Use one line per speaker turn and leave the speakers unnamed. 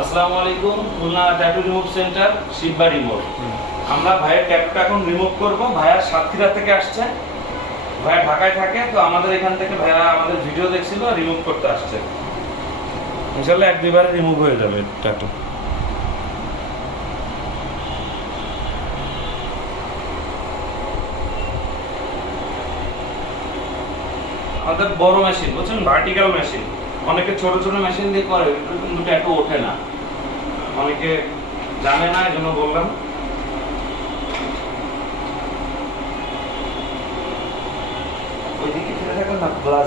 আসসালামু আলাইকুম, Khulna tattoo remove centre, Shibbari মোড়। আমরা ভাইয়ের ট্যাটুটা এখন রিমুভ করব। ভাইয়া সাতক্ষীরা থেকে আসছে। ভাইয়া ঢাকায় থাকে, তো আমাদের এখান থেকে ভাইয়া আমাদের ভিডিও দেখছিল রিমুভ করতে আসছে। ইনশাল্লাহ এক দুইবারে রিমুভ হয়ে যাবে ট্যাটু। আমাদের বড় মেশিন, বুঝছেন? ভার্টিক্যাল মেশিন অনেকে ছোট ছোট মেশিন দিয়ে করে কিন্তু ট্যাটু ওঠে না। অনেকে জানে না এই জন্য বললাম। ওইদিকে ফিরে থাকেন না গ্লাস